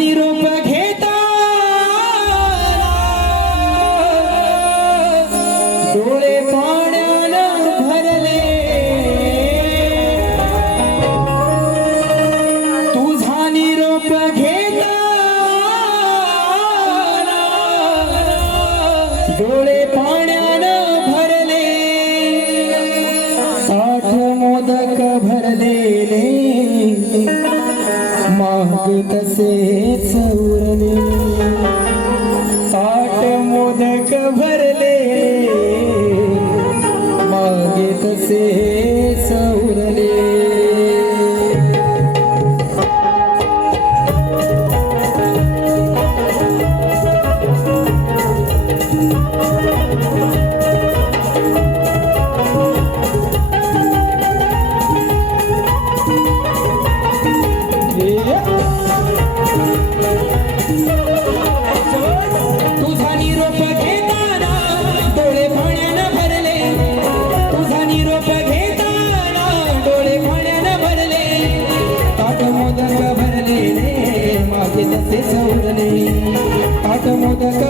निरोप घेता डोळे पाण्यानं भरले तुझा निरोप घेता डोळे पाण्यानं भरले ताठ मोदक भरलेले मागे तसेच उरले ताट मोदक भरले मागे तसेच उरले तुझा निरोप घेताना डोळे पाण्यानं भरले तुझा निरोप घेताना डोळे पाण्यानं भरले ताट मोदक भरलेले मागे तसेच उरले ताट मोदक